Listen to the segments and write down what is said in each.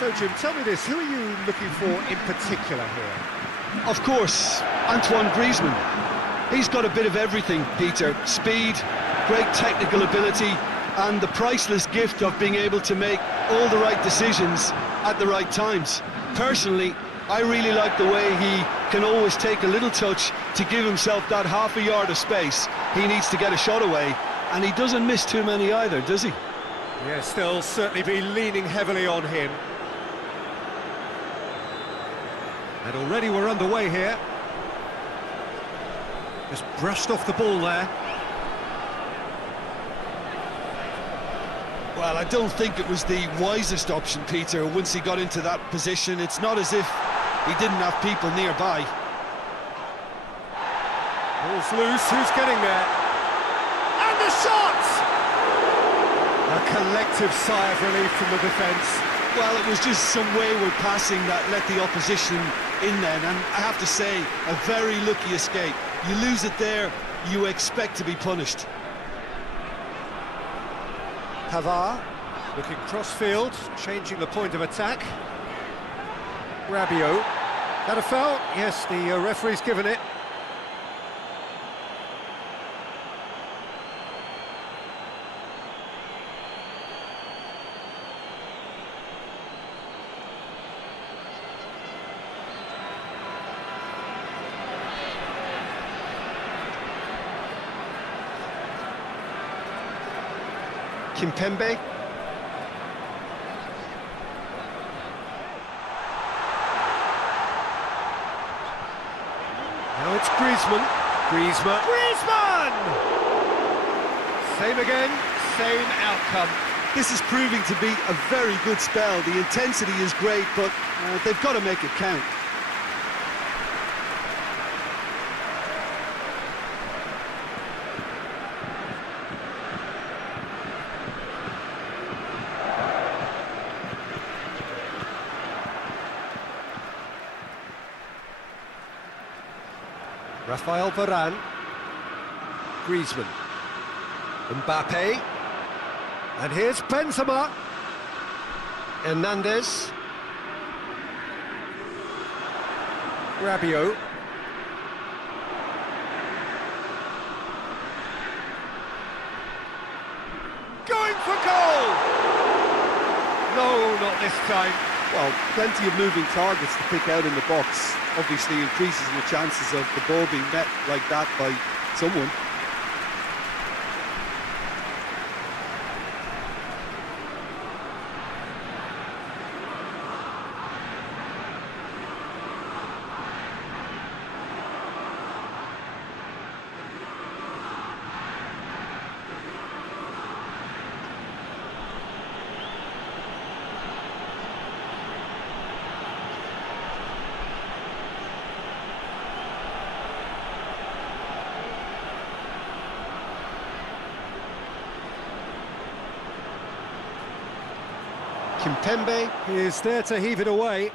So, Jim, tell me this, who are you looking for in particular here? Of course, Antoine Griezmann. He's got a bit of everything, Peter. Speed, great technical ability, and the priceless gift of being able to make all the right decisions at the right times. Personally, I really like the way he can always take a little touch to give himself that half a yard of space he needs to get a shot away, and he doesn't miss too many either, does he? Yes, they'll certainly be leaning heavily on him. And already we're underway here. Just brushed off the ball there. Well, I don't think it was the wisest option, Peter, once he got into that position. It's not as if he didn't have people nearby. Ball's loose, who's getting there? And the shot! A collective sigh of relief from the defence. Well, it was just some wayward passing that let the opposition in then, and I have to say, a very lucky escape. You lose it there, you expect to be punished. Pavard, looking cross-field, changing the point of attack. Rabiot. That a foul? Yes, the referee's given it. Kimpembe. Now it's Griezmann. Griezmann! Same again, same outcome. This is proving to be a very good spell. The intensity is great, but they've got to make it count. Raphael Varane. Griezmann. Mbappe. And here's Benzema. Hernandez. Rabiot. Going for goal! No, not this time. Well, plenty of moving targets to pick out in the box. Obviously increases the chances of the ball being met like that by someone. Kimpembe is there to heave it away.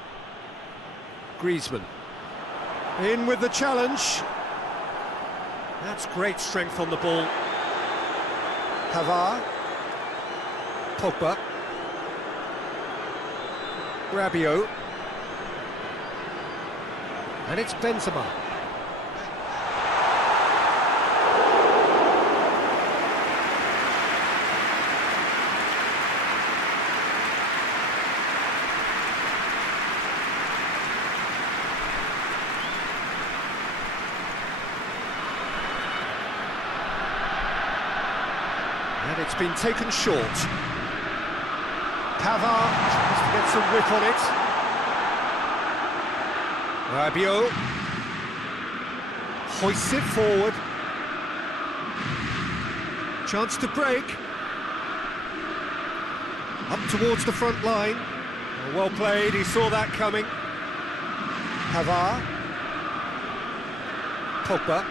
Griezmann. In with the challenge. That's great strength on the ball. Pavard. Pogba. Rabiot. And it's Benzema. And it's been taken short. Pavard tries to get some whip on it. Rabiot hoists it forward. Chance to break. Up towards the front line. Well played, he saw that coming. Pavard. Pogba.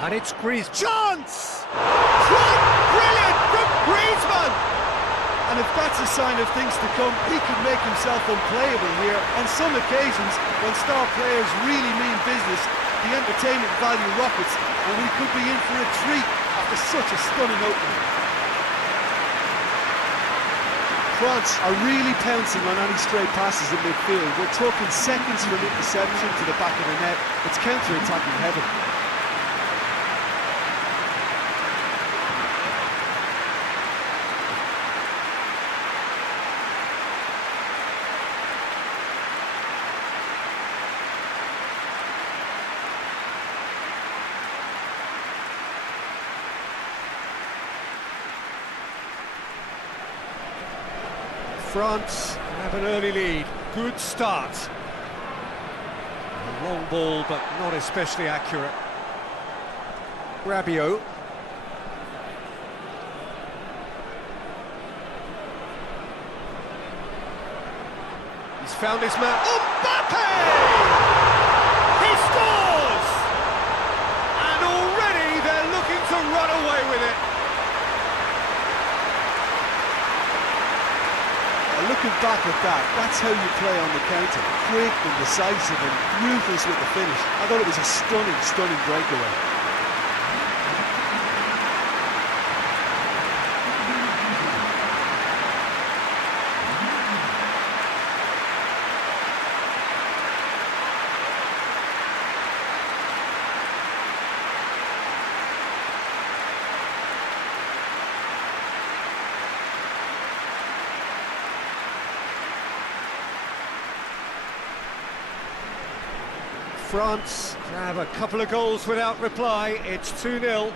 And it's Griezmann. Chance! Brilliant from Griezmann! And if that's a sign of things to come, he could make himself unplayable here. On some occasions, when star players really mean business, business, the entertainment value rockets, and we could be in for a treat after such a stunning opening. France are really pouncing on any stray passes in midfield. We're talking seconds from interception to the back of the net. It's counter-attacking heaven. France have an early lead. Good start. A long ball, but not especially accurate. Rabiot. He's found his man. Mbappe! He scores! And already they're looking to run away with it. Looking back at that, that's how you play on the counter. Quick and decisive and ruthless with the finish. I thought it was a stunning, stunning breakaway. France have a couple of goals without reply. It's 2-0.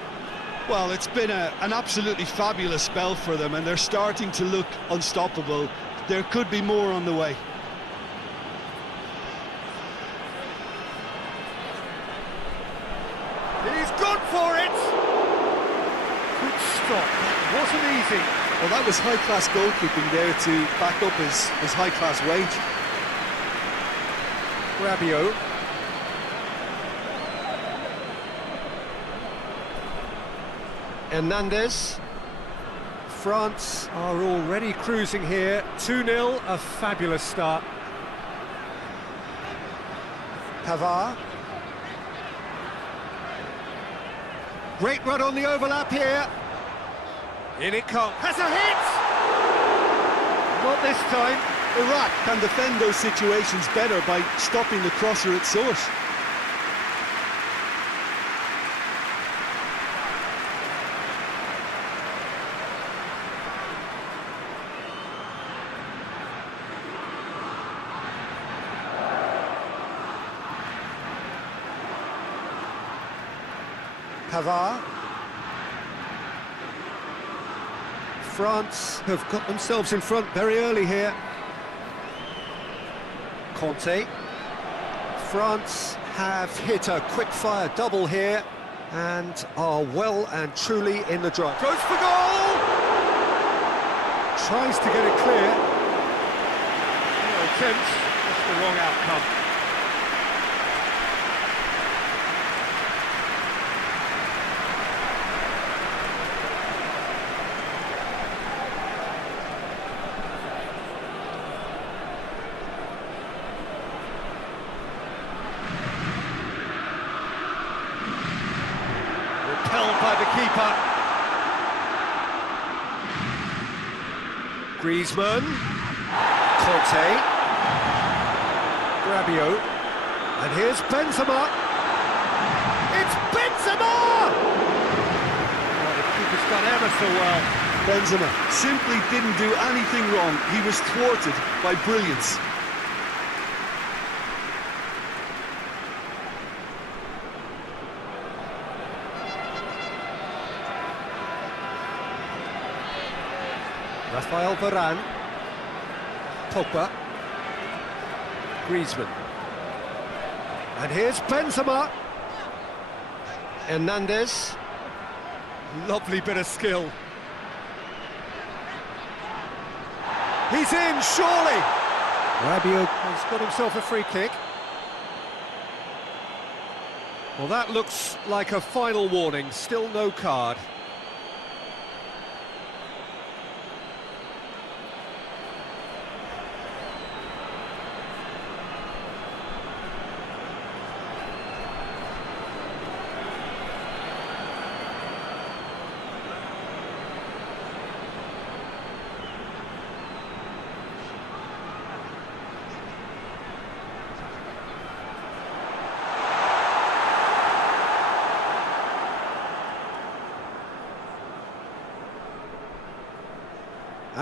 Well, it's been an absolutely fabulous spell for them, and they're starting to look unstoppable. There could be more on the way. He's gone for it! Good stop, that wasn't easy. Well, that was high-class goalkeeping there to back up his high-class wage. Rabiot. Hernandez. France are already cruising here. 2-0, a fabulous start. Pavard. Great run on the overlap here. In it comes. Has a hit! Not this time. Iraq can defend those situations better by stopping the crosser at source. Pavard. France have got themselves in front very early here. Conte. France have hit a quick-fire double here and are well and truly in the drive. Goes for goal! Tries to get it clear. No attempt, just the wrong outcome. By the keeper. Griezmann. Conte. Rabiot. And here's Benzema. It's Benzema! Oh, the keeper's done ever so well. Benzema simply didn't do anything wrong. He was thwarted by brilliance. Rafael Varane. Pogba. Griezmann. And here's Benzema. Hernandez. Lovely bit of skill. He's in, surely! Rabiot has got himself a free kick. Well, that looks like a final warning. Still no card.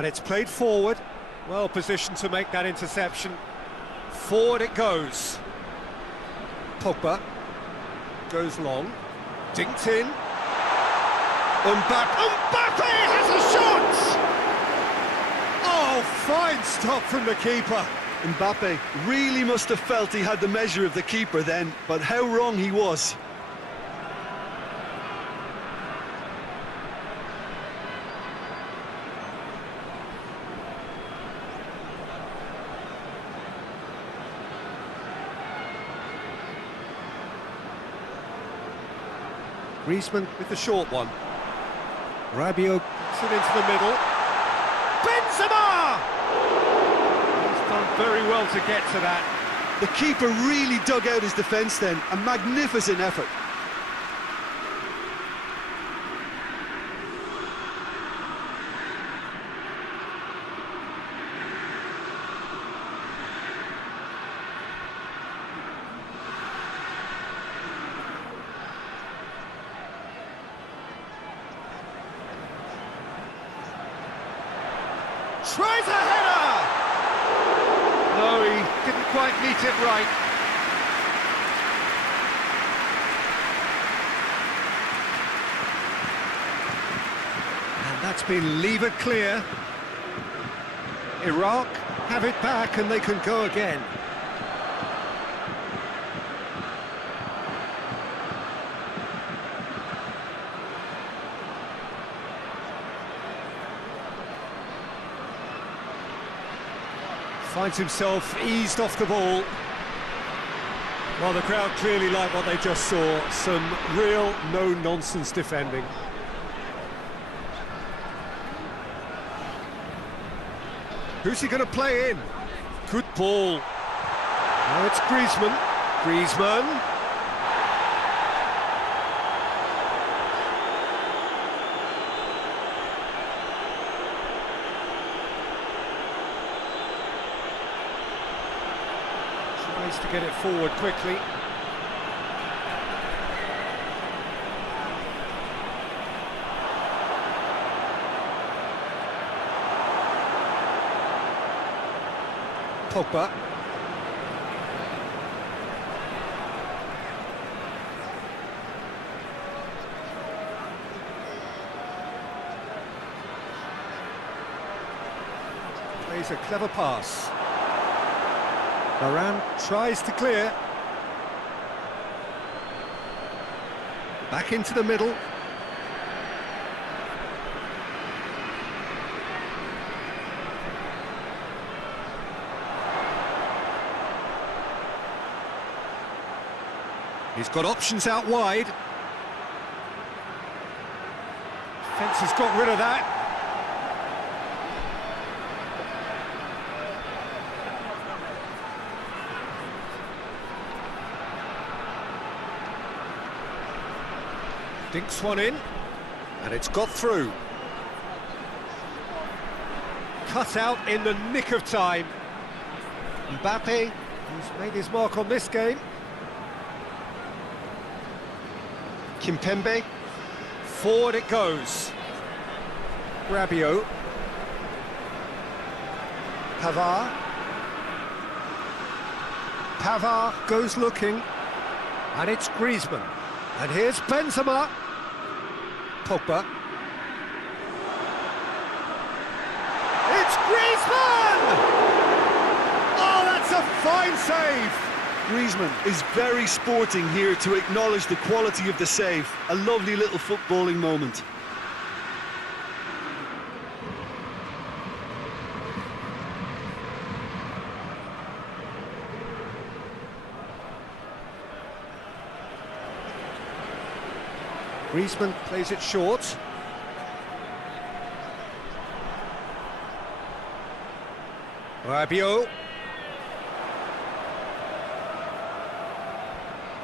And it's played forward, well positioned to make that interception. Forward it goes. Pogba goes long, dinked in. Mbappe has a shot! Oh, fine stop from the keeper. Mbappe really must have felt he had the measure of the keeper then, but how wrong he was. Griezmann with the short one. Rabiot gets it into the middle. Benzema! He's done very well to get to that. The keeper really dug out his defence then, a magnificent effort. Tries a header! No, he didn't quite meet it right. And that's been levered clear. Iraq have it back and they can go again. Finds himself eased off the ball. Well, the crowd clearly like what they just saw. Some real no-nonsense defending. Who's he going to play in? Good ball. Now it's Griezmann. Griezmann. Tries to get it forward quickly. Pogba. Plays a clever pass. Varane tries to clear. Back into the middle. He's got options out wide. Defence has got rid of that. Dinks one in, and it's got through. Cut out in the nick of time. Mbappe, who's made his mark on this game. Kimpembe. Forward it goes. Rabiot. Pavard. Pavard goes looking, and it's Griezmann. And here's Benzema. Pogba. It's Griezmann! Oh, that's a fine save! Griezmann is very sporting here to acknowledge the quality of the save. A lovely little footballing moment. Griezmann plays it short. Rabiot.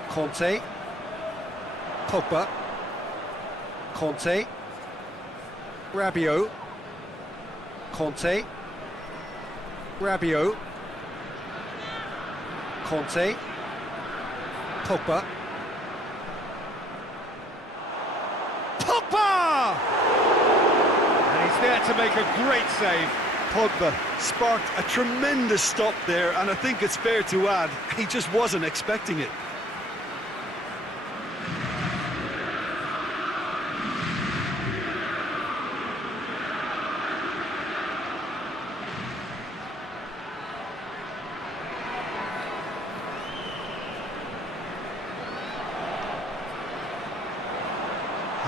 Conte. Pogba. Conte. Rabiot. Conte. Rabiot. Conte. Pogba. Pogba! And he's there to make a great save. Pogba sparked a tremendous stop there, and I think it's fair to add, he just wasn't expecting it.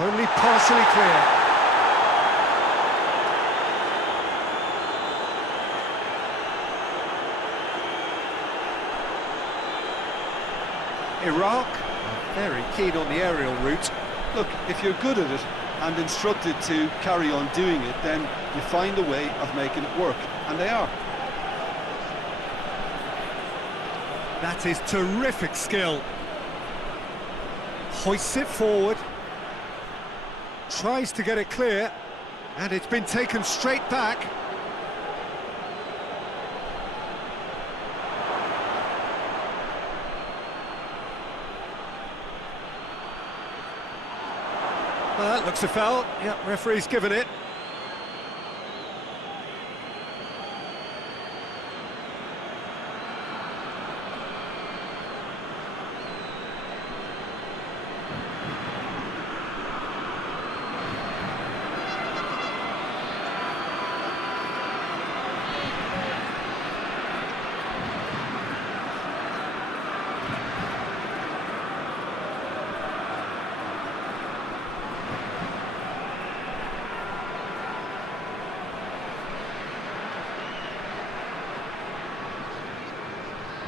Only partially clear. Iraq are very keen on the aerial route. Look, if you're good at it and instructed to carry on doing it, then you find a way of making it work, and they are. That is terrific skill. Hoists it forward. Tries to get it clear, and it's been taken straight back. Looks a foul. Yeah, referee's given it.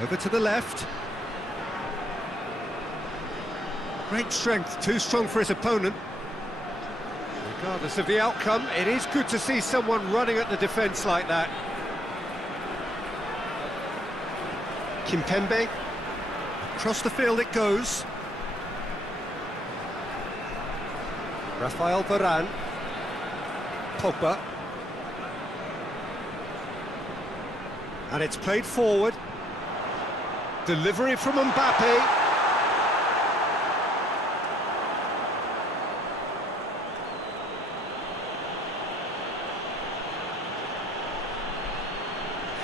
Over to the left. Great strength, too strong for his opponent. Regardless of the outcome, it is good to see someone running at the defence like that. Kimpembe. Across the field it goes. Rafael Varane. Pogba. And it's played forward. Delivery from Mbappe.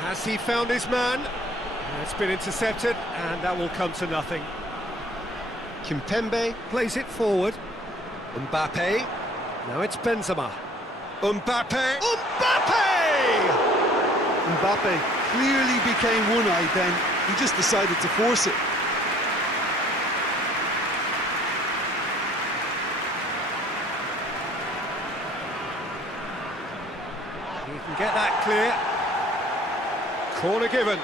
Has he found his man? It's been intercepted, and that will come to nothing. Kimpembe plays it forward. Mbappe. Now it's Benzema. Mbappe. Mbappe! Mbappe clearly became one-eyed then. He just decided to force it. He can get that clear. Corner given.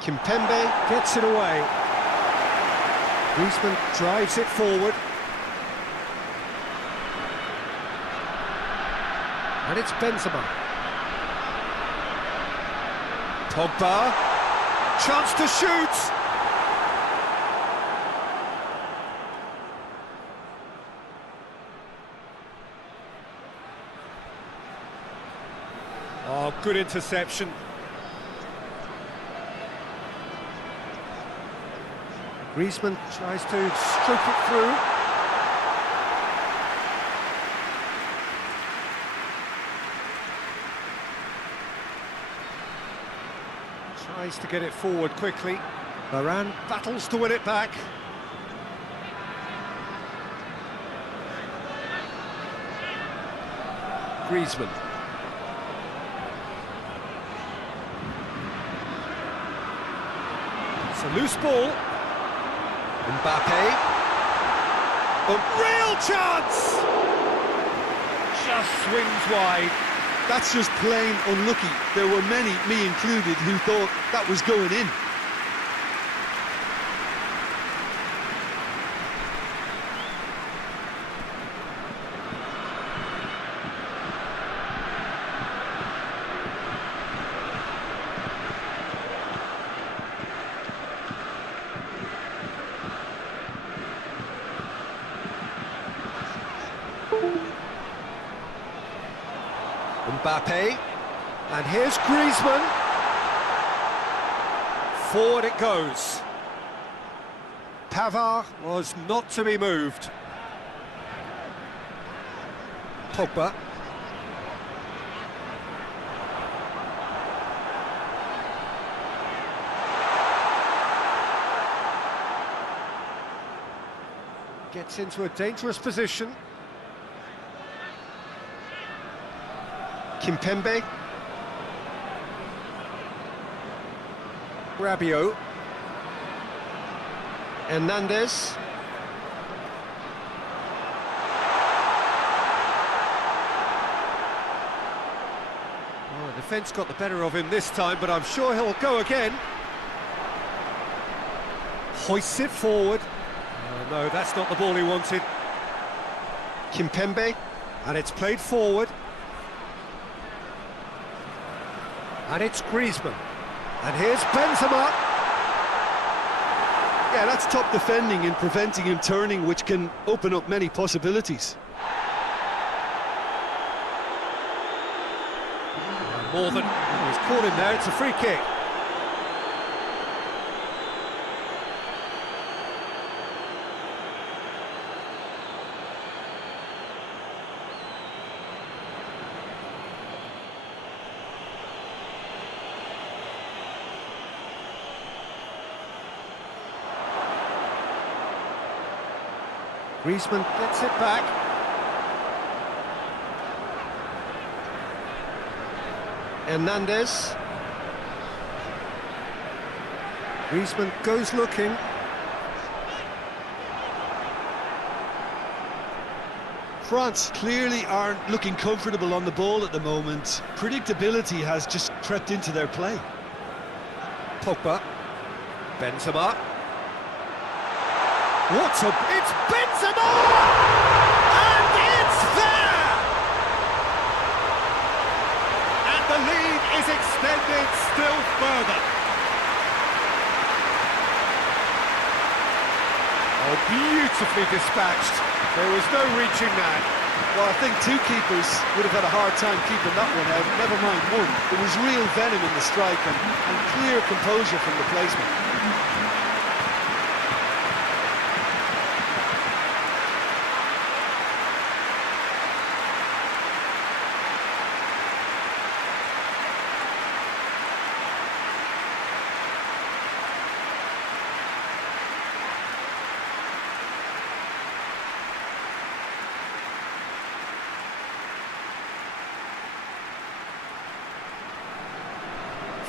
Kimpembe gets it away. Griezmann drives it forward. And it's Benzema. Pogba. Chance to shoot. Oh, good interception. Griezmann tries to stroke it through. Tries to get it forward quickly. Varane battles to win it back. Griezmann. It's a loose ball. Mbappe. A real chance! Just swings wide. That's just plain unlucky. There were many, me included, who thought that was going in. Mbappe, and here's Griezmann. Forward it goes. Pavard was not to be moved. Pogba. Gets into a dangerous position. Kimpembe. Rabiot. Hernandez. Oh, the defence got the better of him this time, but I'm sure he'll go again. Hoists it forward. Oh, no, that's not the ball he wanted. Kimpembe, and it's played forward. And it's Griezmann. And here's Benzema. Yeah, that's top defending and preventing him turning, which can open up many possibilities. More than... Oh, he's caught him there, it's a free kick. Griezmann gets it back. Hernandez. Griezmann goes looking. France clearly aren't looking comfortable on the ball at the moment. Predictability has just crept into their play. Pogba. Benzema. It's Benzema! And it's there! And the lead is extended still further. Oh, beautifully dispatched. There was no reaching that. Well, I think two keepers would have had a hard time keeping that one out, never mind one. There was real venom in the strike and clear composure from the placement.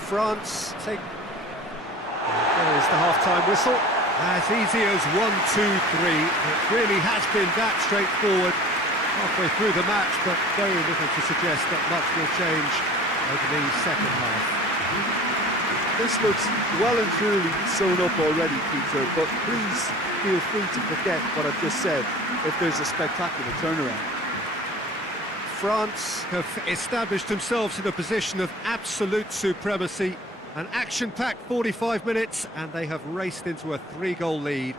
France take... There is the half-time whistle. As easy as 1, 2, 3. It really has been that straightforward halfway through the match, but very little to suggest that much will change over the second half. This looks well and truly sewn up already, Peter, but please feel free to forget what I've just said if there's a spectacular turnaround. France have established themselves in a position of absolute supremacy. An action-packed 45 minutes, and they have raced into a 3-goal lead.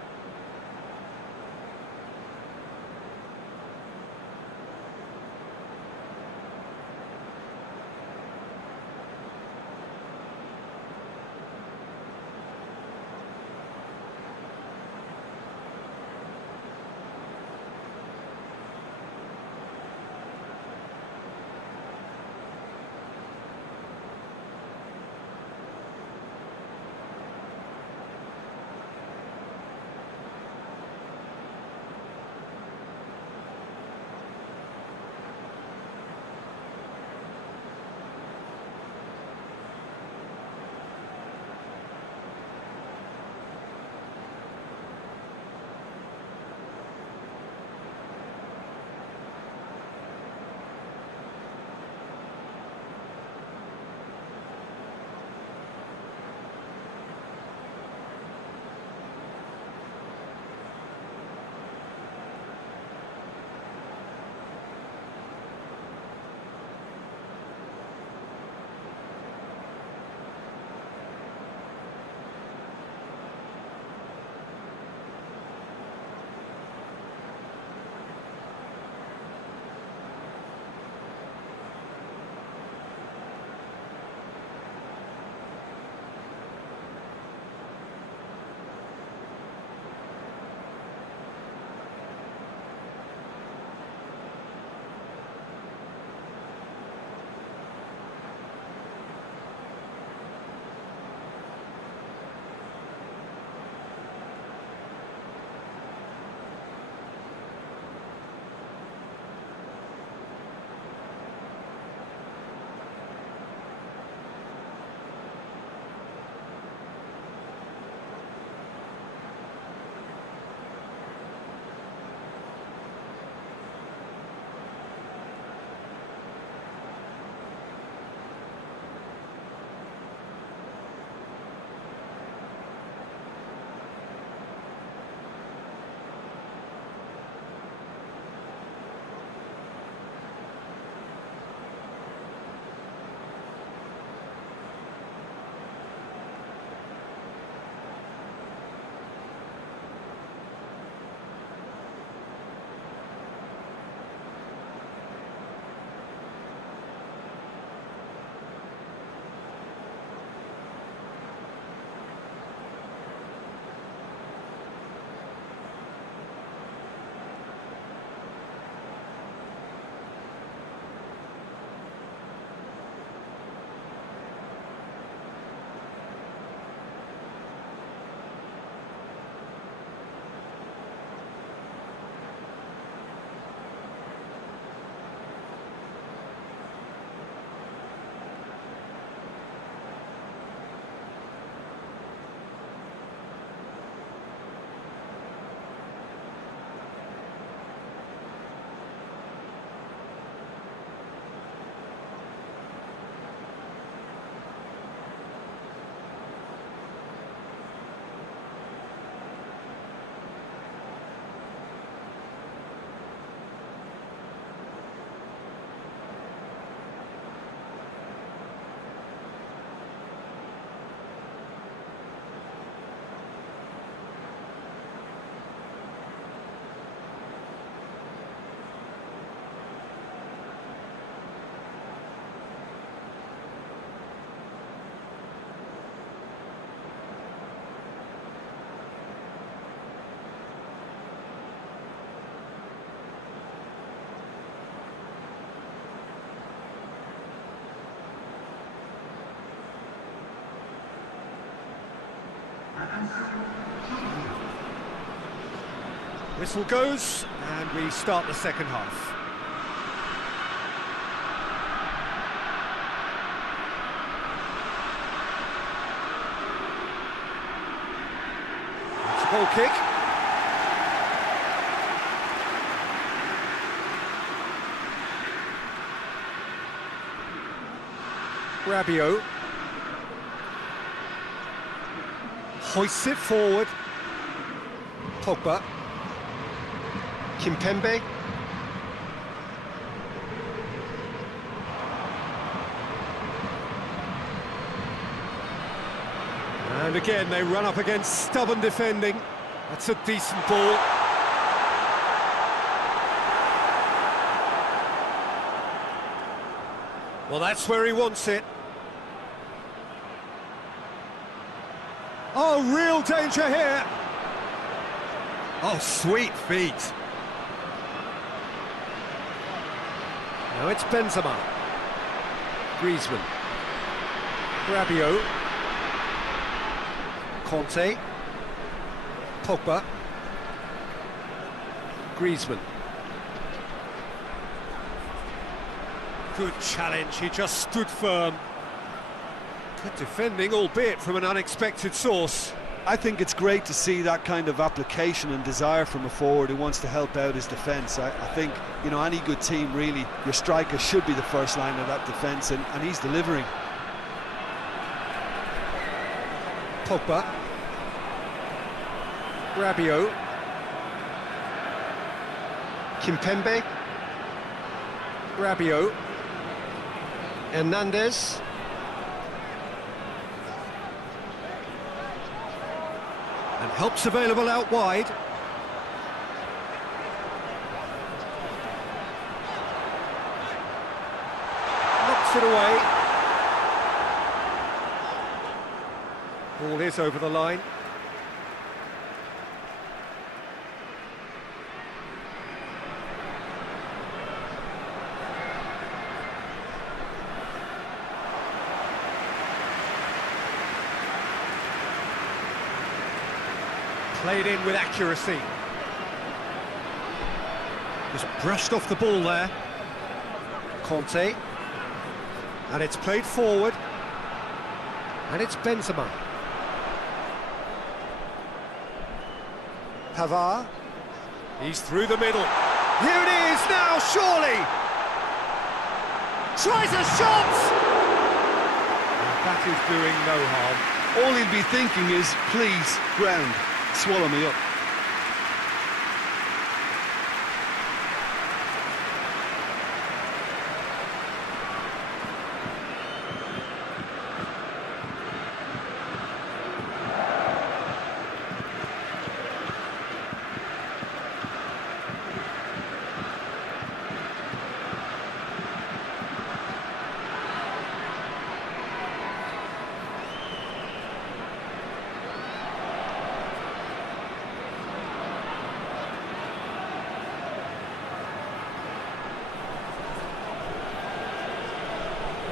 Whistle goes, and we start the second half. It's a goal kick. Rabiot hoists it forward. Pogba. Kimpembe. And again, they run up against stubborn defending. That's a decent ball. Well, that's where he wants it. Oh, real danger here. Oh, sweet feet. Now it's Benzema. Griezmann. Rabiot. Conte. Pogba. Griezmann. Good challenge, he just stood firm. Good defending, albeit from an unexpected source. I think it's great to see that kind of application and desire from a forward who wants to help out his defence. I think, you know, any good team, really, your striker should be the first line of that defence, and he's delivering. Pogba. Rabiot. Kimpembe. Rabiot. Hernandez. And help's available out wide. Knocks it away. Ball is over the line. Played in with accuracy. Just brushed off the ball there. Conte. And it's played forward. And it's Benzema. Pavard. He's through the middle. Here it is now, surely! Tries a shot! And that is doing no harm. All he'll be thinking is, please, ground, swallow me up.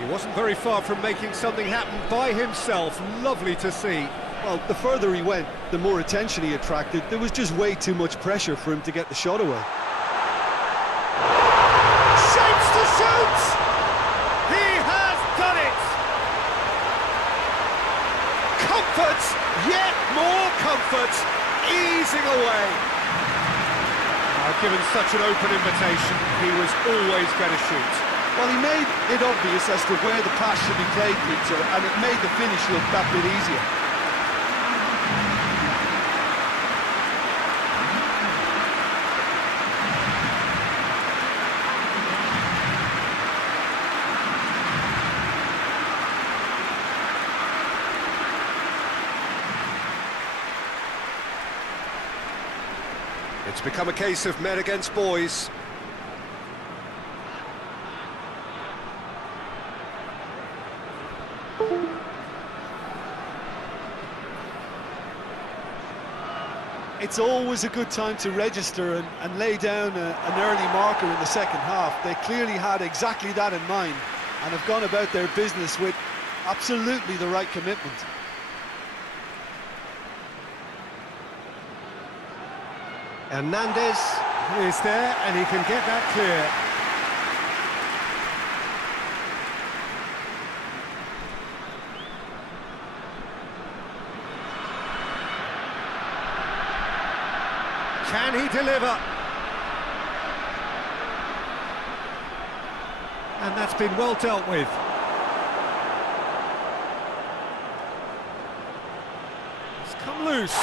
He wasn't very far from making something happen by himself. Lovely to see. Well, the further he went, the more attention he attracted. There was just way too much pressure for him to get the shot away. Shapes to shoot! He has done it! Comfort, yet more comfort, easing away. Given such an open invitation, he was always going to shoot. Well, he made it obvious as to where the pass should be played, Peter, and it made the finish look that bit easier. It's become a case of men against boys. It's always a good time to register and lay down an early marker in the second half. They clearly had exactly that in mind and have gone about their business with absolutely the right commitment. Hernandez. Is there, and he can get that clear. Can he deliver? And that's been well dealt with. It's come loose.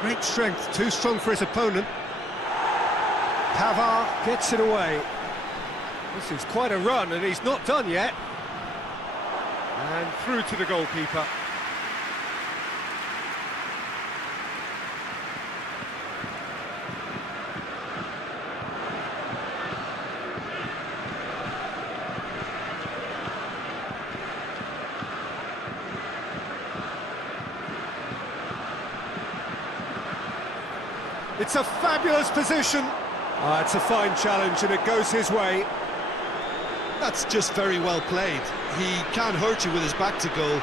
Great strength, too strong for his opponent. Pavard gets it away. This is quite a run, and he's not done yet. And through to the goalkeeper. It's a fabulous position. It's a fine challenge, and it goes his way. That's just very well played. He can't hurt you with his back to goal,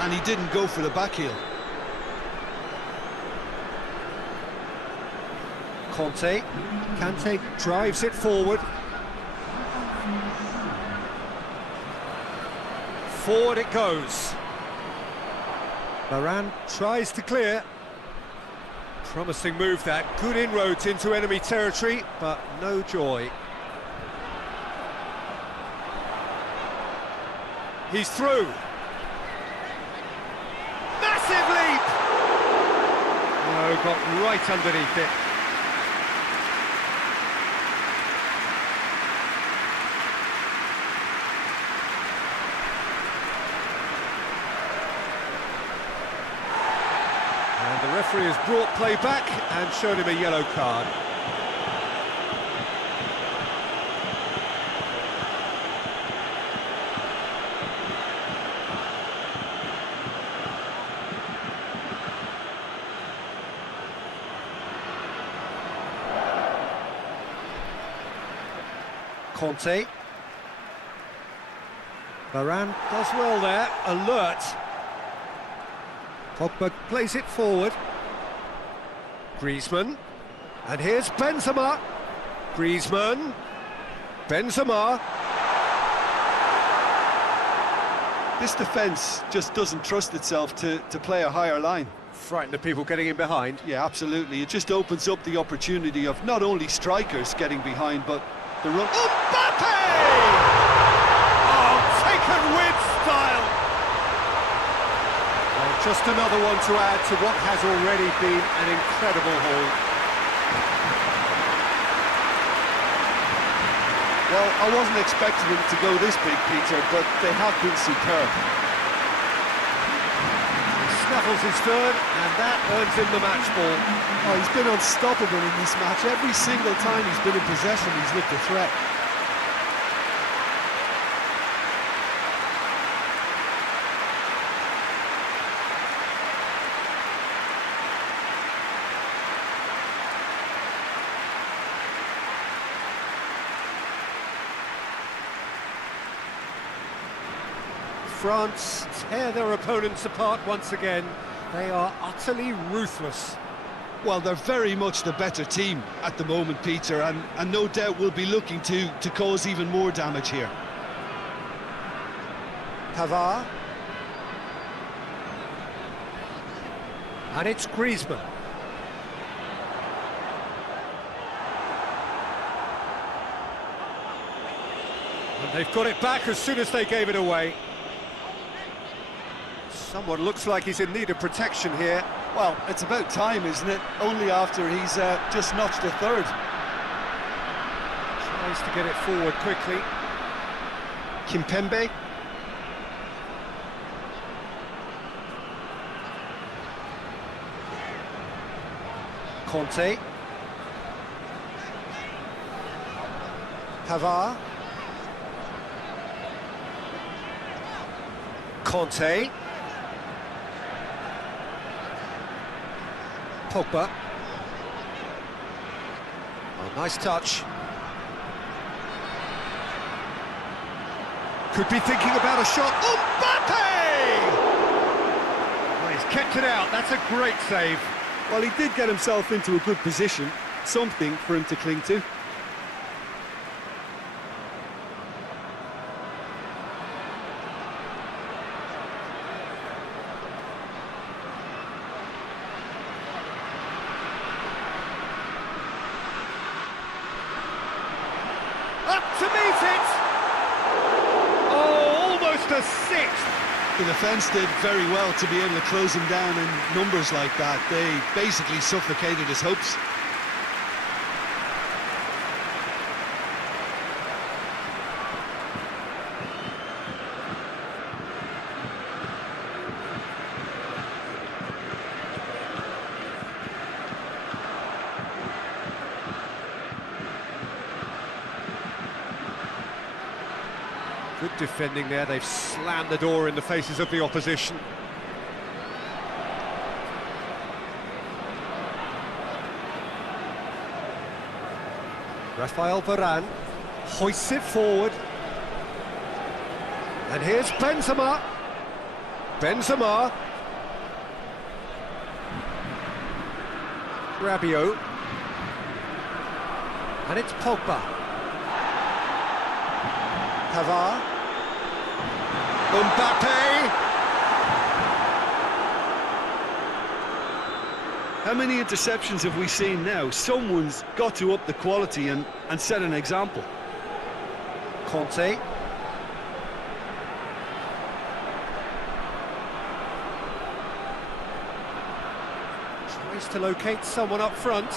and he didn't go for the back heel. Kante drives it forward. Forward it goes. Varane tries to clear. Promising move that, good inroads into enemy territory, but no joy. He's through. Massive leap! No, got right underneath it. And the referee has brought play back and shown him a yellow card. Conte. Varane does well there, alert. Pogba plays it forward. Griezmann. And here's Benzema. Griezmann. Benzema. This defence just doesn't trust itself to play a higher line. Frighten the people getting in behind. Yeah, absolutely. It just opens up the opportunity of not only strikers getting behind, but the run... Mbappe! Oh, taken with style! Well, just another one to add to what has already been an incredible haul. Well, I wasn't expecting them to go this big, Peter, but they have been superb. Snaffles his third, and that earns him the match ball. Oh, he's been unstoppable in this match. Every single time he's been in possession, he's looked a threat. France tear their opponents apart once again. They are utterly ruthless. Well, they're very much the better team at the moment, Peter, and no doubt will be looking to cause even more damage here. Pavard. And it's Griezmann. And they've got it back as soon as they gave it away. Someone looks like he's in need of protection here. Well, it's about time, isn't it? Only after he's just notched a third. Tries to get it forward quickly. Kimpembe. Conte. Pavard. Conte. Pogba. Oh, nice touch. Could be thinking about a shot. Mbappe! Well, he's kept it out. That's a great save. Well, he did get himself into a good position, something for him to cling to. Up to meet it! Oh, almost a sixth! The defence did very well to be able to close him down in numbers like that. They basically suffocated his hopes. Good defending there, they've slammed the door in the faces of the opposition. Rafael Varane hoists it forward. And here's Benzema. Benzema. Rabiot. And it's Pogba. Pavard. Mbappe! How many interceptions have we seen now? Someone's got to up the quality and set an example. Conte. Tries to locate someone up front.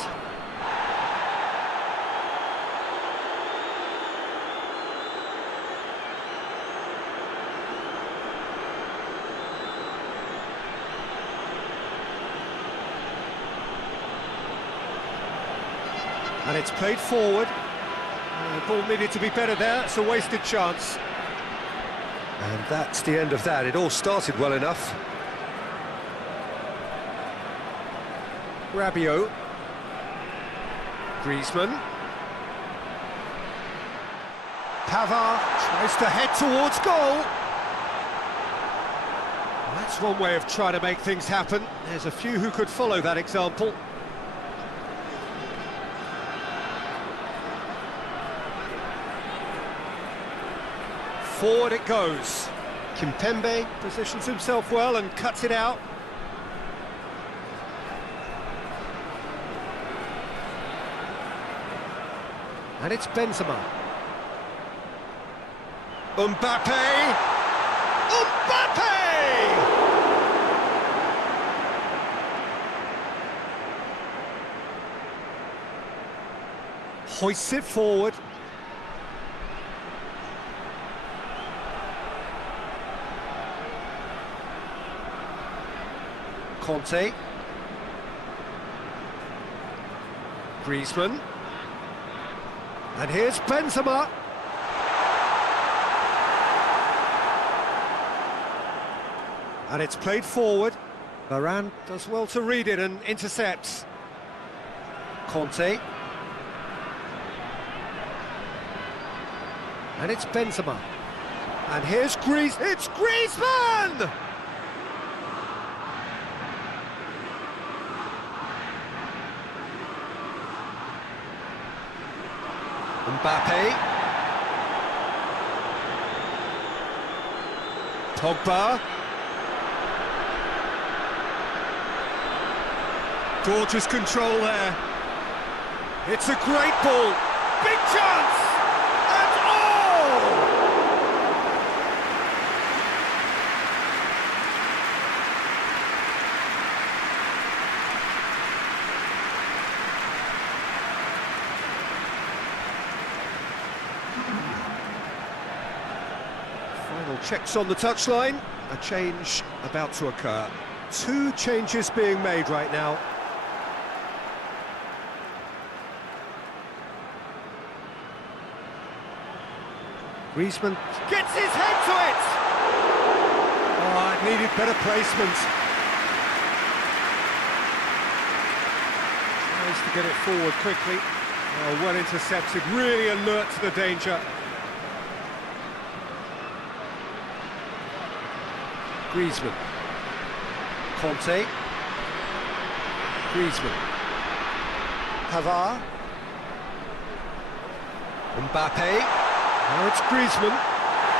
And it's played forward. The ball needed to be better there, it's a wasted chance. And that's the end of that, it all started well enough. Rabiot. Griezmann. Pavard tries to head towards goal. That's one way of trying to make things happen. There's a few who could follow that example. Forward it goes. Kimpembe. Positions himself well and cuts it out. And it's Benzema. Mbappe! Mbappe! Hoists it forward. Conte. Griezmann. And here's Benzema. And it's played forward. Varane does well to read it and intercepts. Conte. And it's Benzema. And here's it's Griezmann! Mbappe. Pogba. Gorgeous control there. It's a great ball. Big chance! And oh! Final checks on the touchline. A change about to occur. Two changes being made right now. Griezmann gets his head to it! Oh, it needed better placement. Tries to get it forward quickly. Oh, well intercepted, really alert to the danger. Griezmann. Conte. Griezmann. Pavard. Mbappe. Now it's Griezmann.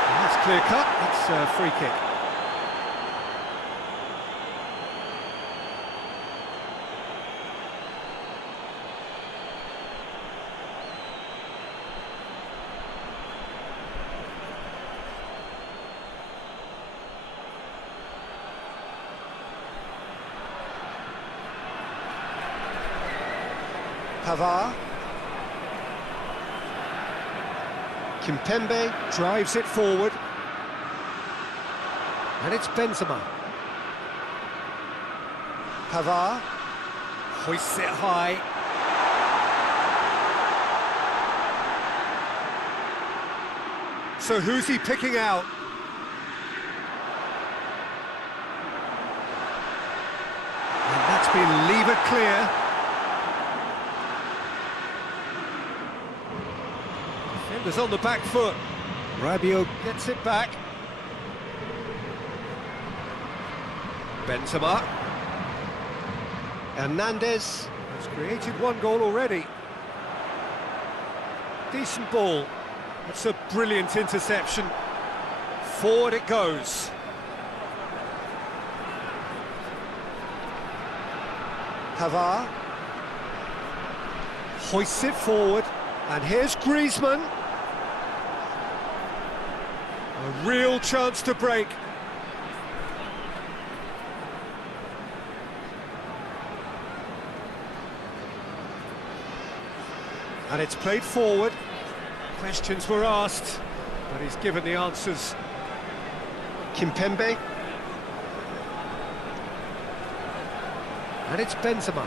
That's clear cut. It's a free kick. Pavard. Kimpembe. Drives it forward. And it's Benzema. Pavard. Hoists it high. So who's he picking out? And that's been levered clear. Defenders on the back foot. Rabiot gets it back. Benzema. Hernandez. Has created one goal already. Decent ball. That's a brilliant interception. Forward it goes. Pavard. Hoists it forward. And here's Griezmann. A real chance to break. And it's played forward. Questions were asked, but he's given the answers. Kimpembe. And it's Benzema.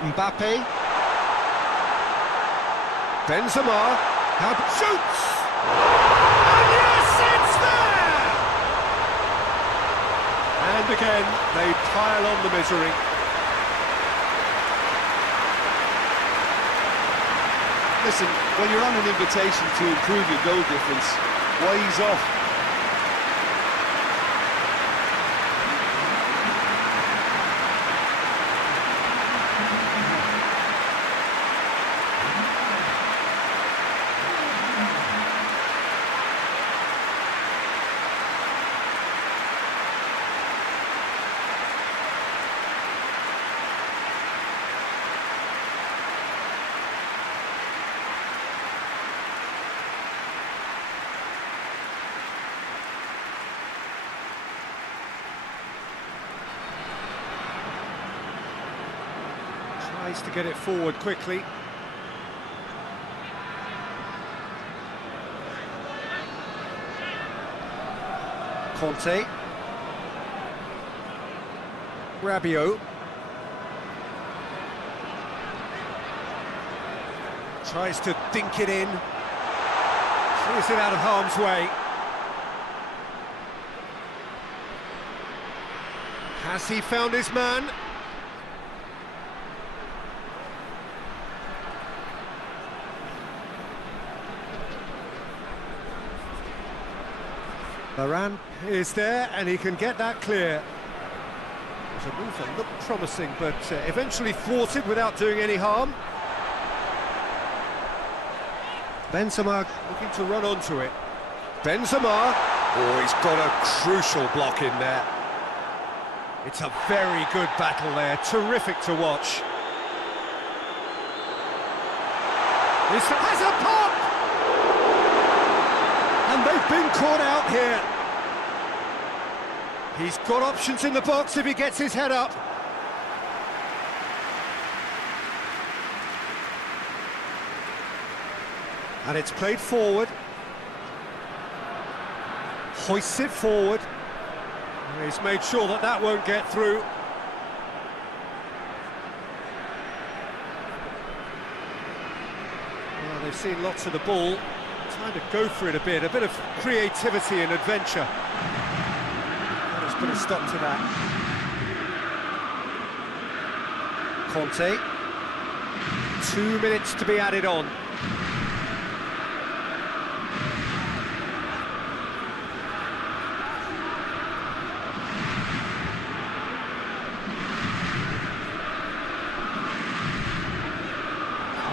Mbappe. Benzema, shoots! And yes, it's there! And again, they pile on the misery. Listen, when you're on an invitation to improve your goal difference, why ease off? Tries to get it forward quickly. Conte. Rabiot. Tries to dink it in. Clears it out of harm's way. Has he found his man? Varane is there, and he can get that clear. It was a move that looked promising, but eventually thwarted without doing any harm. Benzema looking to run onto it. Benzema! Oh, he's got a crucial block in there. It's a very good battle there, terrific to watch. This has a pop! And they've been caught out here. He's got options in the box if he gets his head up. And it's played forward. Hoists it forward. He's made sure that that won't get through. Well, they've seen lots of the ball. Time to go for it a bit of creativity and adventure. That has put a stop to that. Conte. 2 minutes to be added on.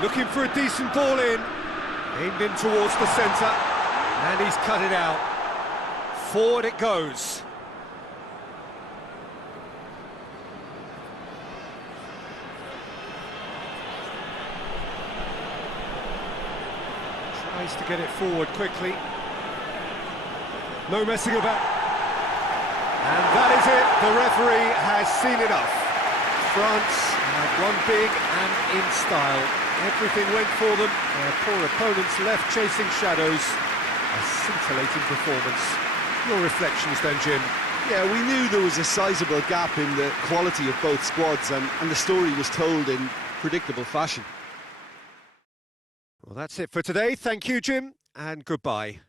Looking for a decent ball in. Aimed in towards the centre. And he's cut it out. Forward it goes. Tries to get it forward quickly. No messing about. And that is it. The referee has seen enough. France have won big and in style. Everything went for them. Their poor opponents left chasing shadows. A scintillating performance. Your reflections then, Jim? Yeah, we knew there was a sizable gap in the quality of both squads, and the story was told in predictable fashion. Well, that's it for today. Thank you, Jim, and goodbye.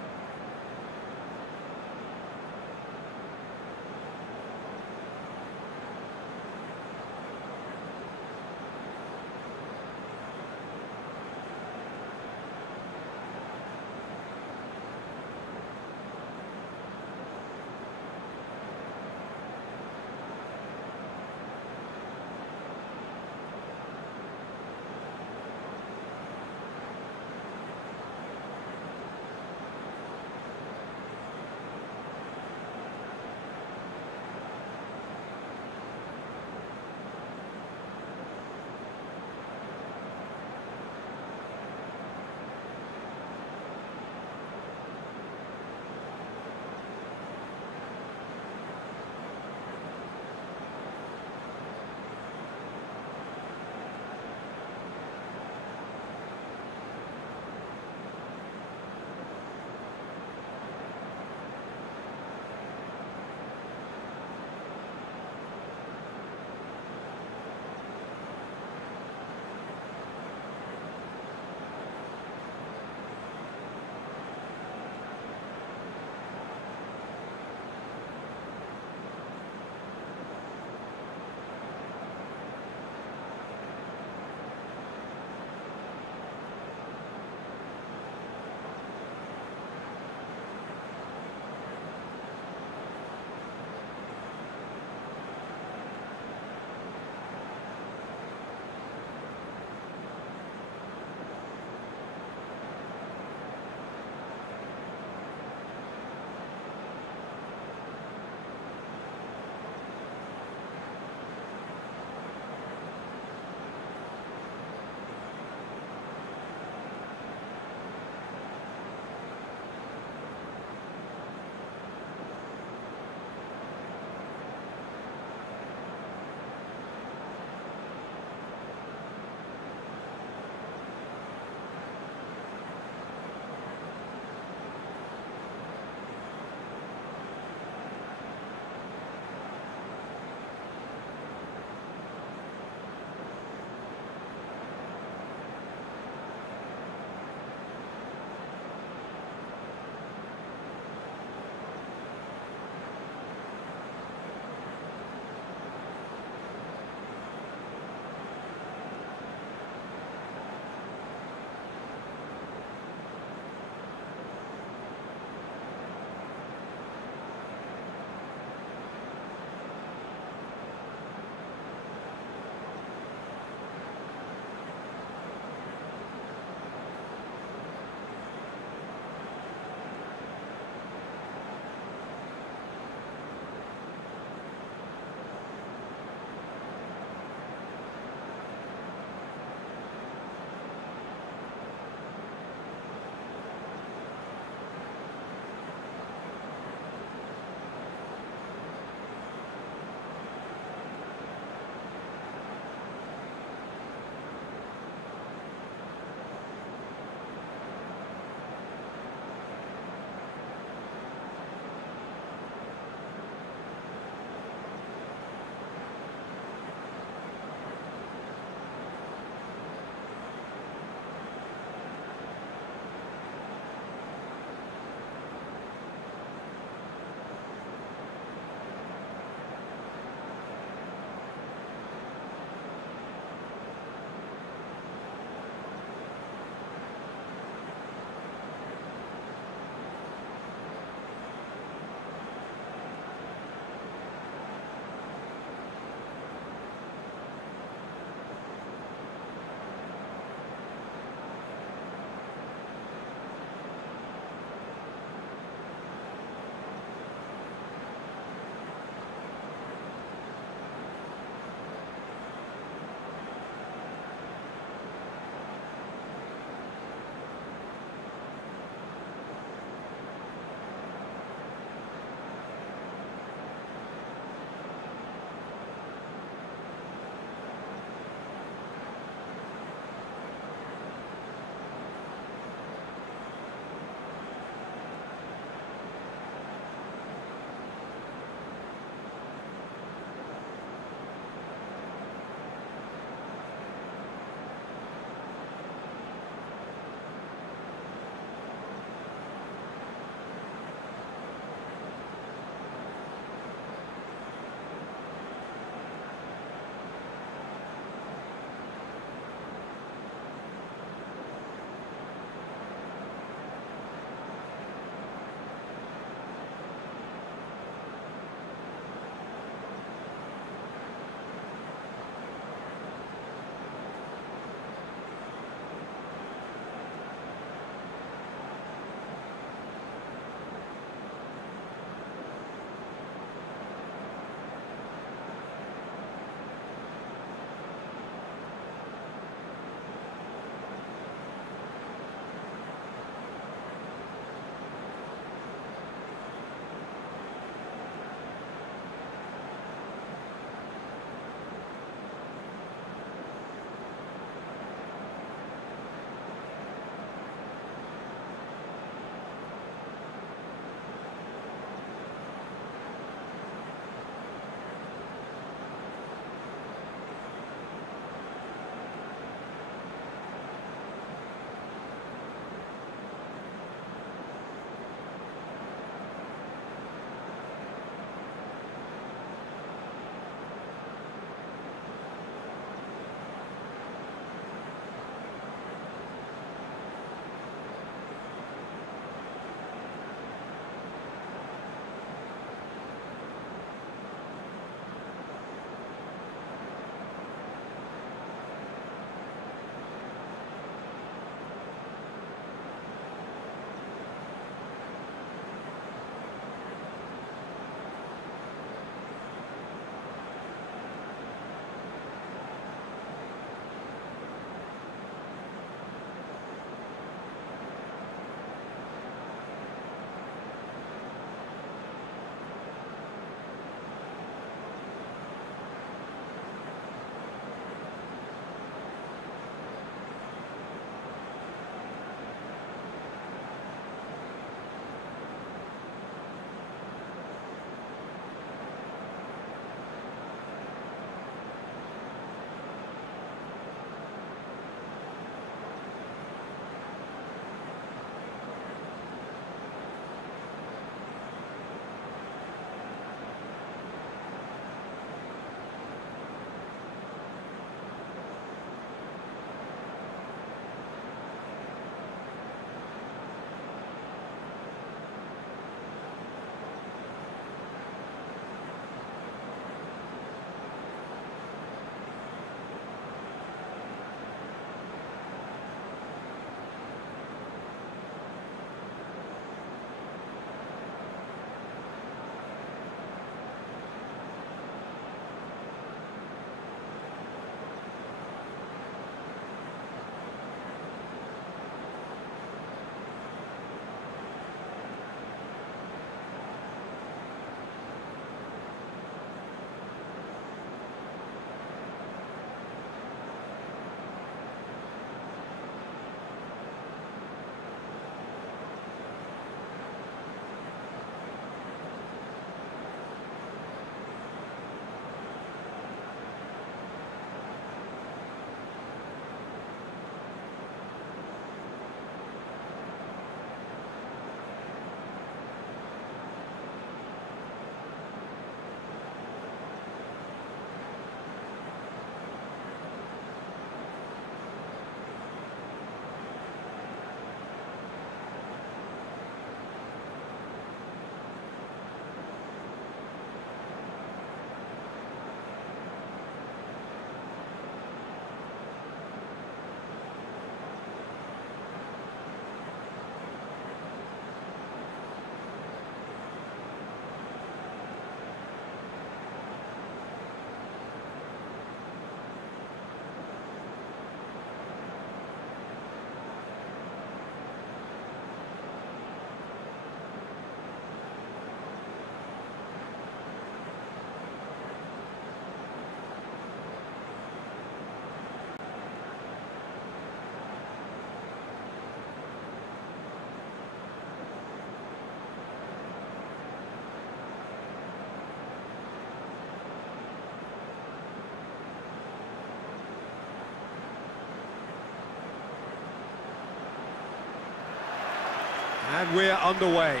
And we're underway.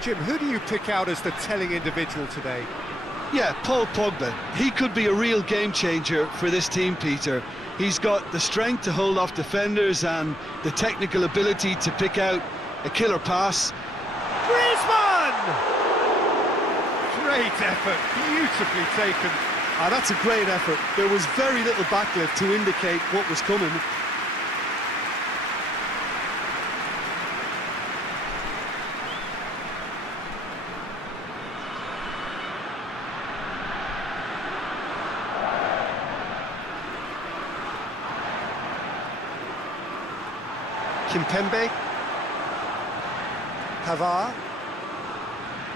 Jim, who do you pick out as the telling individual today? Yeah, Paul Pogba. He could be a real game changer for this team, Peter. He's got the strength to hold off defenders and the technical ability to pick out a killer pass. Griezmann! Great effort, beautifully taken. That's a great effort. There was very little backlift to indicate what was coming. Kimpembe, Pavard,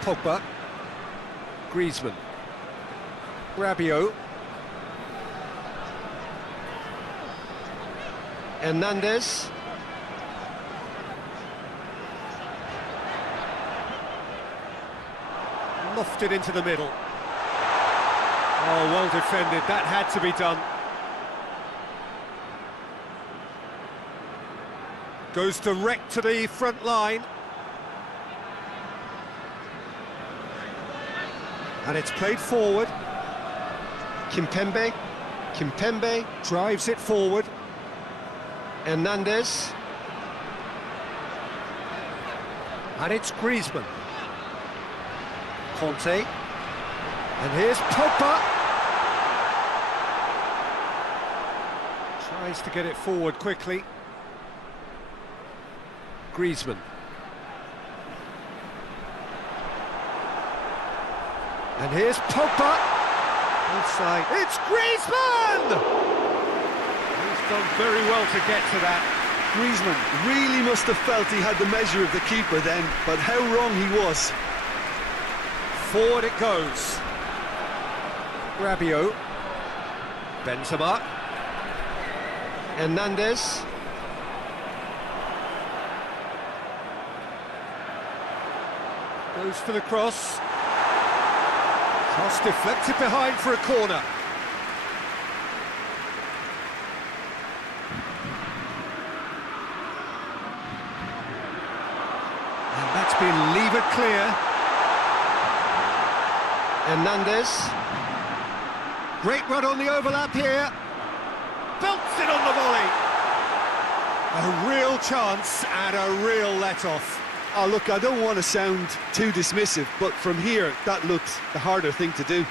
Pogba, Griezmann, Rabiot, Hernandez, lofted into the middle. Oh, well defended, that had to be done. Goes direct to the front line. And it's played forward. Kimpembe, Drives it forward. Hernandez, And it's Griezmann. Conte. And here's Pogba. Tries to get it forward quickly. Griezmann. And here's Pogba. Inside. It's Griezmann! He's done very well to get to that. Griezmann really must have felt he had the measure of the keeper then, but how wrong he was. Forward it goes. Rabiot. Benzema. Hernandez, Goes for the cross. Cross deflected behind for a corner. And that's been levered clear. Hernandez, Great run on the overlap here. Belts it on the volley. A real chance and a real let-off. Oh, look, I don't want to sound too dismissive, but from here, that looked the harder thing to do.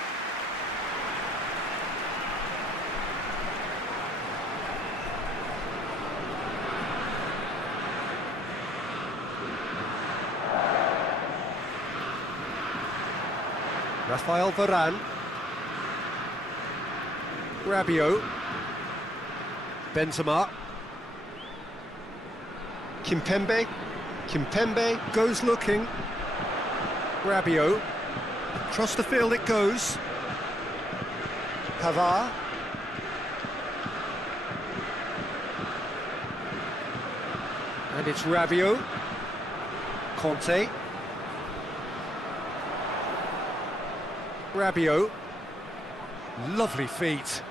Rafael Varane. Rabiot. Benzema. Kimpembe, Goes looking. Rabiot. Across the field it goes. Pavard, And it's Rabiot. Conte. Rabiot. Lovely feet.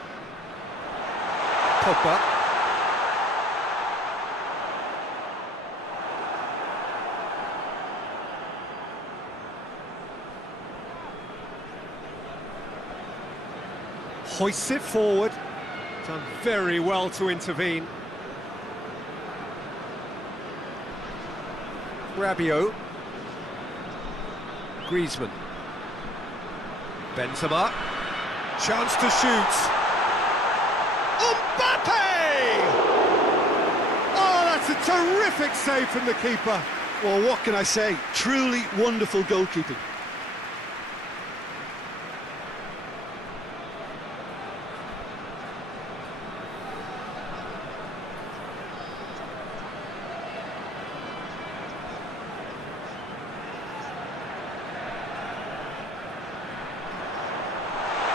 Pogba. Hoists it forward. Done very well to intervene. Rabiot. Griezmann. Benzema. Chance to shoot. Mbappe! Oh, that's a terrific save from the keeper. Well, what can I say? Truly wonderful goalkeeping.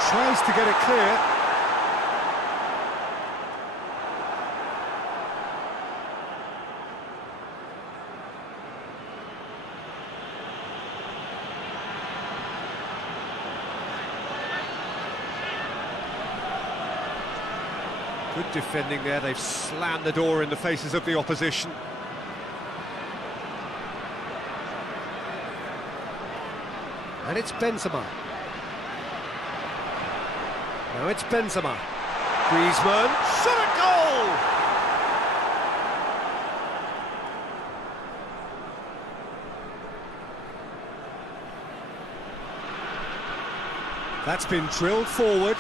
Tries to get it clear. Good defending there. They've slammed the door in the faces of the opposition. And it's Benzema. Now it's Benzema. Griezmann, shot a goal! That's been drilled forward.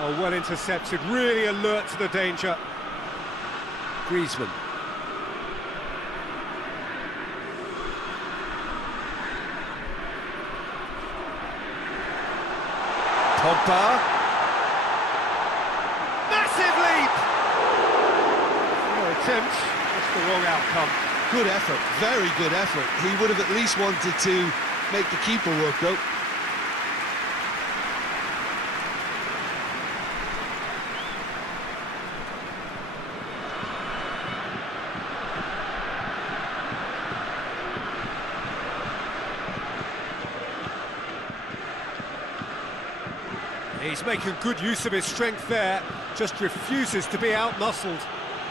Oh, well intercepted, really alert to the danger. Griezmann. Pogba. Massive leap! No attempt, just the wrong outcome. Good effort, very good effort. He would have at least wanted to make the keeper work, though. He's making good use of his strength there, just refuses to be out-muscled.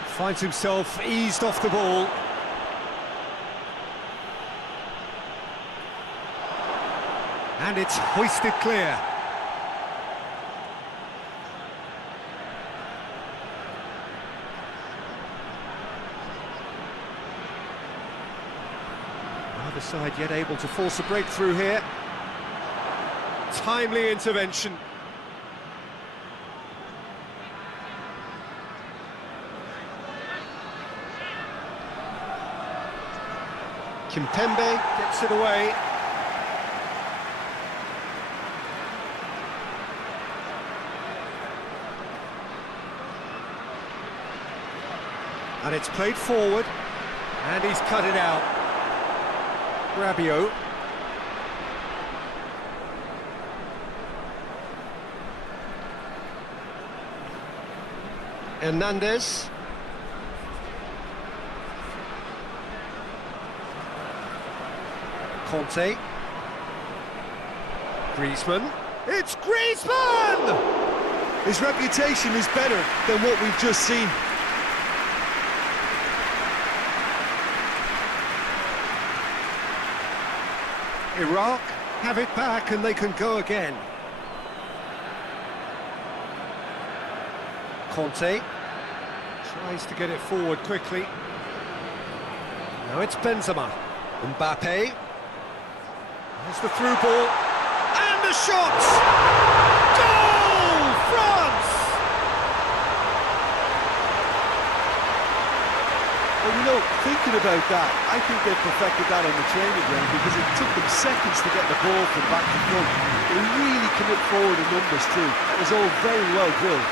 Finds himself eased off the ball. And it's hoisted clear. Neither side yet able to force a breakthrough here. Timely intervention. Kimpembe. Gets it away. And it's played forward. And he's cut it out. Rabiot. Hernandez. Conte. Griezmann. It's Griezmann! His reputation is better than what we've just seen. Iraq have it back and they can go again. Conte tries to get it forward quickly. Now it's Benzema. Mbappe. There's the through ball. And the shot! Goal! France! Well, you know, thinking about that, I think they perfected that on the training ground because it took them seconds to get the ball from back to front. They really commit forward in numbers too. That was all very well drilled.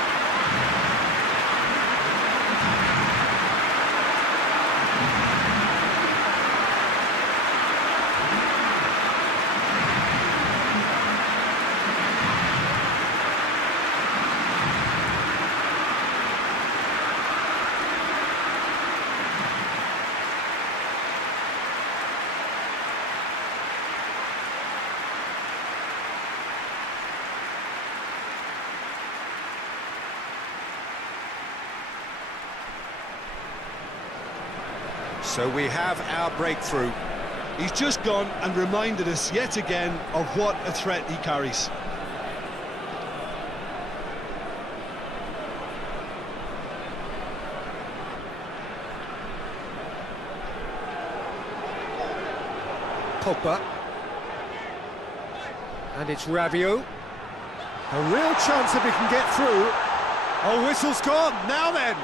So we have our breakthrough. He's just gone and reminded us yet again of what a threat he carries. Pogba. And it's Rabiot. A real chance if he can get through. Oh, whistle's gone. Now then.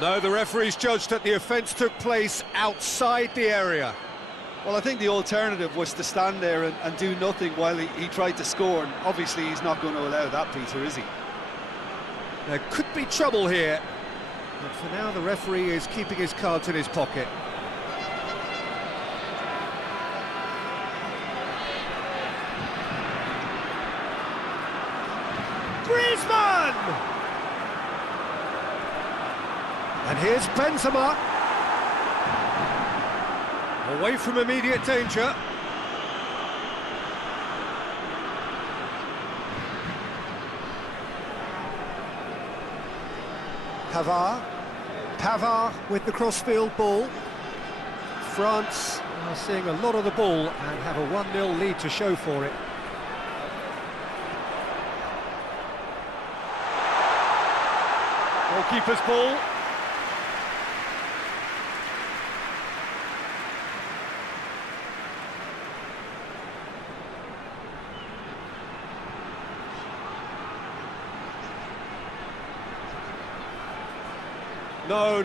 No, the referee's judged that the offence took place outside the area. Well, I think the alternative was to stand there and do nothing while he tried to score, and obviously he's not going to allow that, Peter, is he? There could be trouble here. But for now, the referee is keeping his cards in his pocket. Griezmann! And here's Benzema. Away from immediate danger. Pavard with the crossfield ball. France are seeing a lot of the ball and have a 1-0 lead to show for it. Goalkeeper's ball.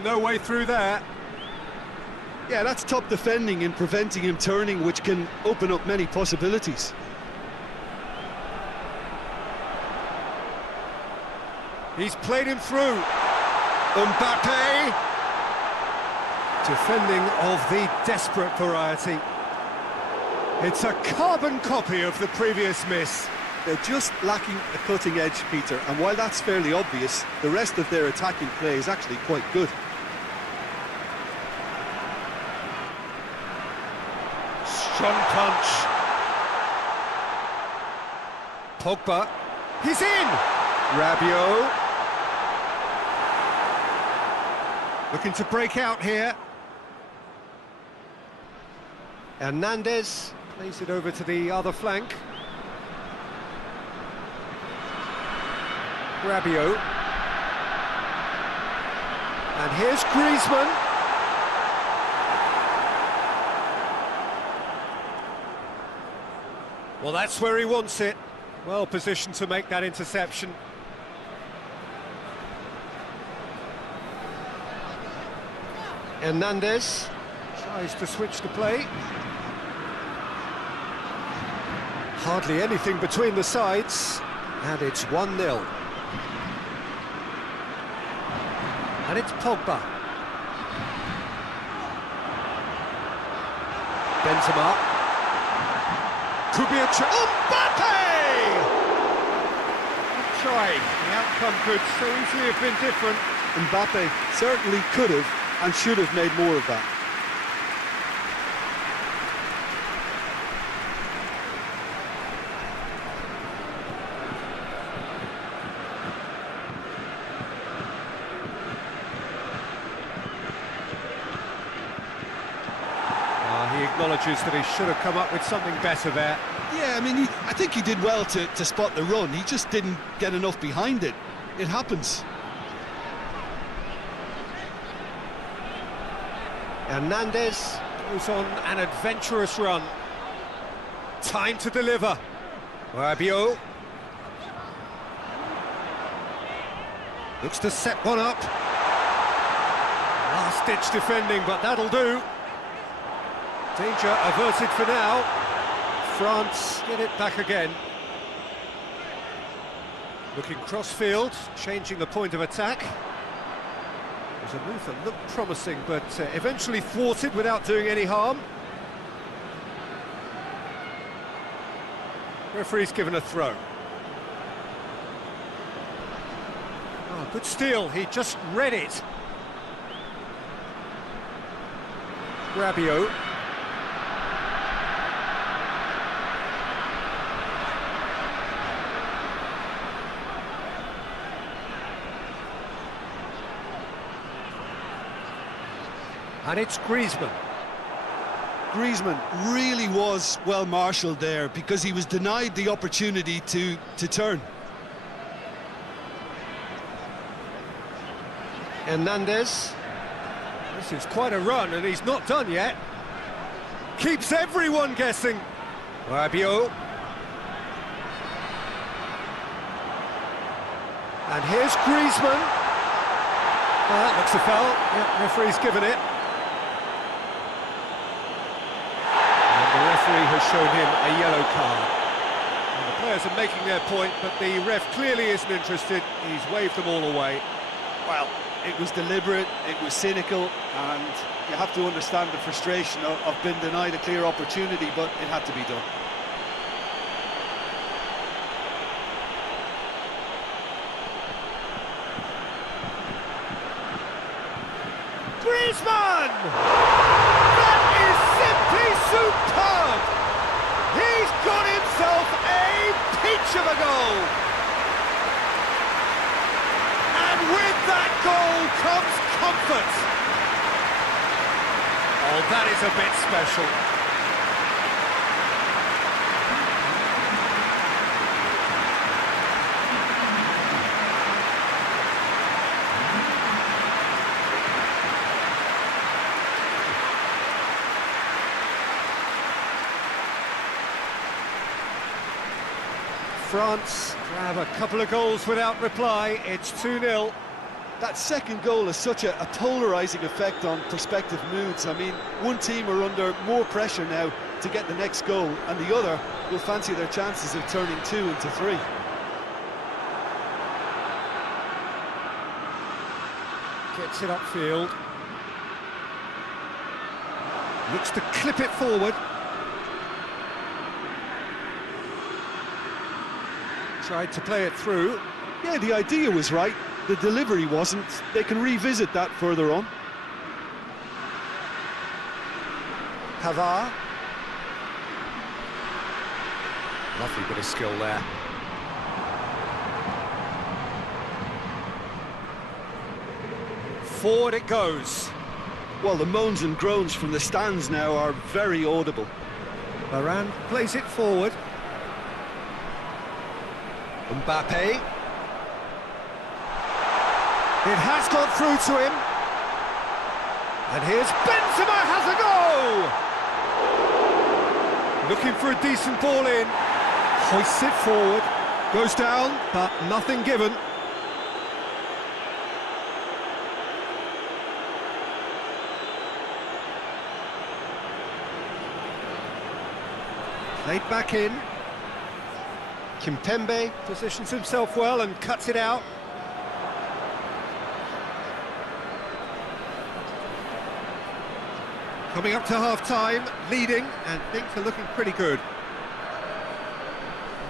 No way through there. Yeah, that's top defending and preventing him turning, which can open up many possibilities. He's played him through. Mbappe. Defending of the desperate variety. It's a carbon copy of the previous miss. They're just lacking a cutting edge, Peter, and while that's fairly obvious, the rest of their attacking play is actually quite good. Strong punch. Pogba. He's in! Rabiot. Looking to break out here. Hernandez plays it over to the other flank. Rabiot. And here's Griezmann. Well, that's where he wants it. Well positioned to make that interception. Hernandez. Tries to switch the play. Hardly anything between the sides. And it's 1-0. And it's Pogba. Benzema. Could be a Mbappe! Good try. The outcome could so easily have been different. Mbappe certainly could have and should have made more of that. He acknowledges that he should have come up with something better there. Yeah, I mean, I think he did well to spot the run. He just didn't get enough behind it. It happens. Hernandez goes on an adventurous run. Time to deliver. Rabiot. Looks to set one up. Last-ditch defending, but that'll do. Danger averted for now. France get it back again. Looking cross-field, changing the point of attack. It was a move that looked promising, but eventually thwarted without doing any harm. Referee's given a throw. Oh, good steal, he just read it. Rabiot. And it's Griezmann. Griezmann really was well marshalled there because he was denied the opportunity to turn. Hernandez. This is quite a run, and he's not done yet. Keeps everyone guessing. Rabiot. And here's Griezmann. That looks a foul. Yeah, referee's given it. And the referee has shown him a yellow card. And the players are making their point, but the ref clearly isn't interested. He's waved them all away. Well, it was deliberate, it was cynical, and you have to understand the frustration of being denied a clear opportunity, but it had to be done. Griezmann! That is simply superb! He's got himself a peach of a goal! And with that goal comes comfort! Oh, that is a bit special. France grab a couple of goals without reply. It's 2-0. That second goal has such a polarising effect on prospective moods. I mean, one team are under more pressure now to get the next goal, and the other will fancy their chances of turning 2 into 3. Gets it upfield. Looks to clip it forward. Tried to play it through. Yeah, the idea was right, the delivery wasn't. They can revisit that further on. Pavard. Lovely bit of skill there. Forward it goes. Well, the moans and groans from the stands now are very audible. Varane plays it forward. Mbappe. It has gone through to him. And here's Benzema has a goal! Looking for a decent ball in. Hoists it forward. Goes down, but nothing given. Played back in. Kimpembe. Positions himself well and cuts it out. Coming up to half-time, leading, and things are looking pretty good.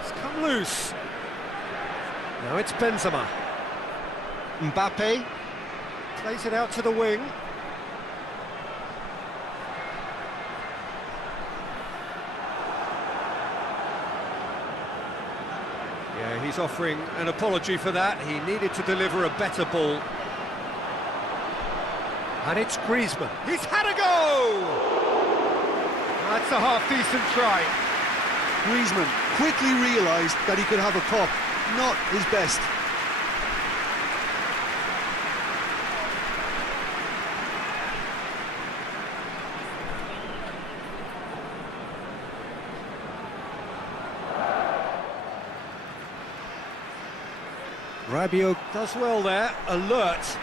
It's come loose. Now it's Benzema. Mbappe. Plays it out to the wing. Yeah, he's offering an apology for that. He needed to deliver a better ball. And it's Griezmann. He's had a go! That's a half-decent try. Griezmann quickly realised that he could have a pop. Not his best. Rabiot does well there, alert.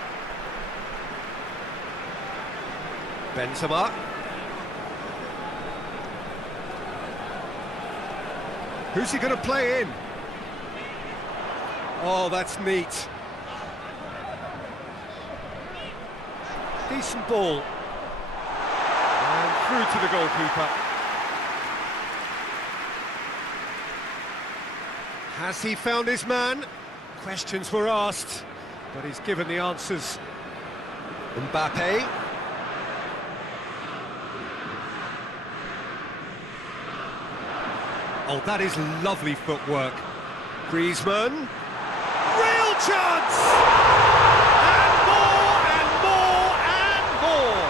Benzema. Who's he going to play in? Oh, that's neat. Decent ball. And through to the goalkeeper. Has he found his man? Questions were asked, but he's given the answers. Mbappe. Oh, that is lovely footwork. Griezmann. Real chance! And more, and more, and more!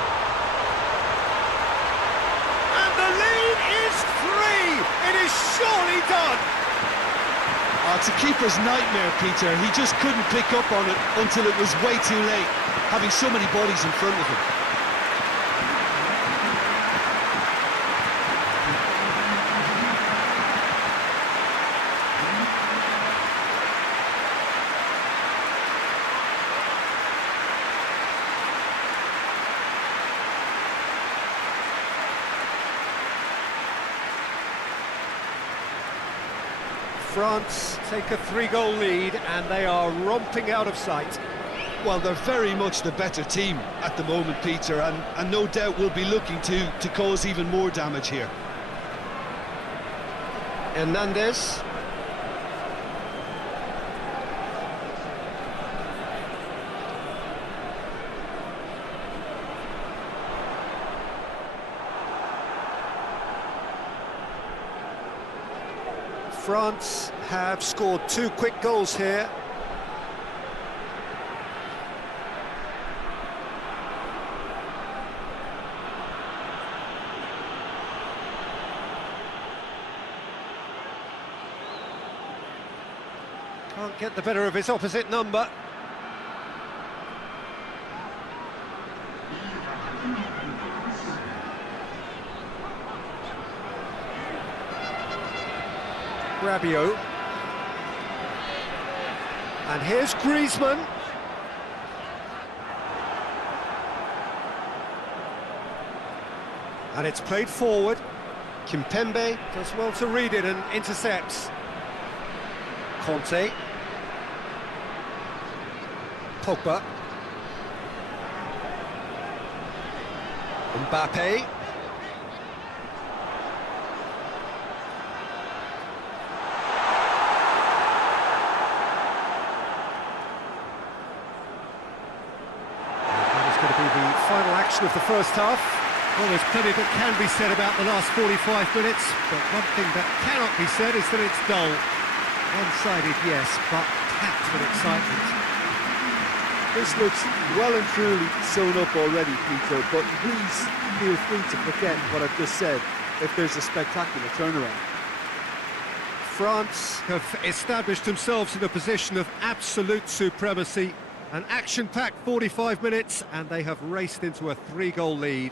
And the lead is 3! It is surely done! Oh, it's a keeper's nightmare, Peter. He just couldn't pick up on it until it was way too late, having so many bodies in front of him. France take a 3-goal lead and they are romping out of sight. Well, they're very much the better team at the moment, Peter, and no doubt will be looking to cause even more damage here. Hernandez. France have scored 2 quick goals here. Can't get the better of his opposite number. Rabiot. And here's Griezmann. And it's played forward. Kimpembe. Does well to read it and intercepts. Conte. Pogba. Mbappe. That is going to be the final action of the first half. Well, there's plenty that can be said about the last 45 minutes, but one thing that cannot be said is that it's dull. One-sided, yes, but packed with excitement. This looks well and truly sewn up already, Peter, but please feel free to forget what I've just said if there's a spectacular turnaround. France have established themselves in a position of absolute supremacy. An action-packed 45 minutes, and they have raced into a 3-goal lead.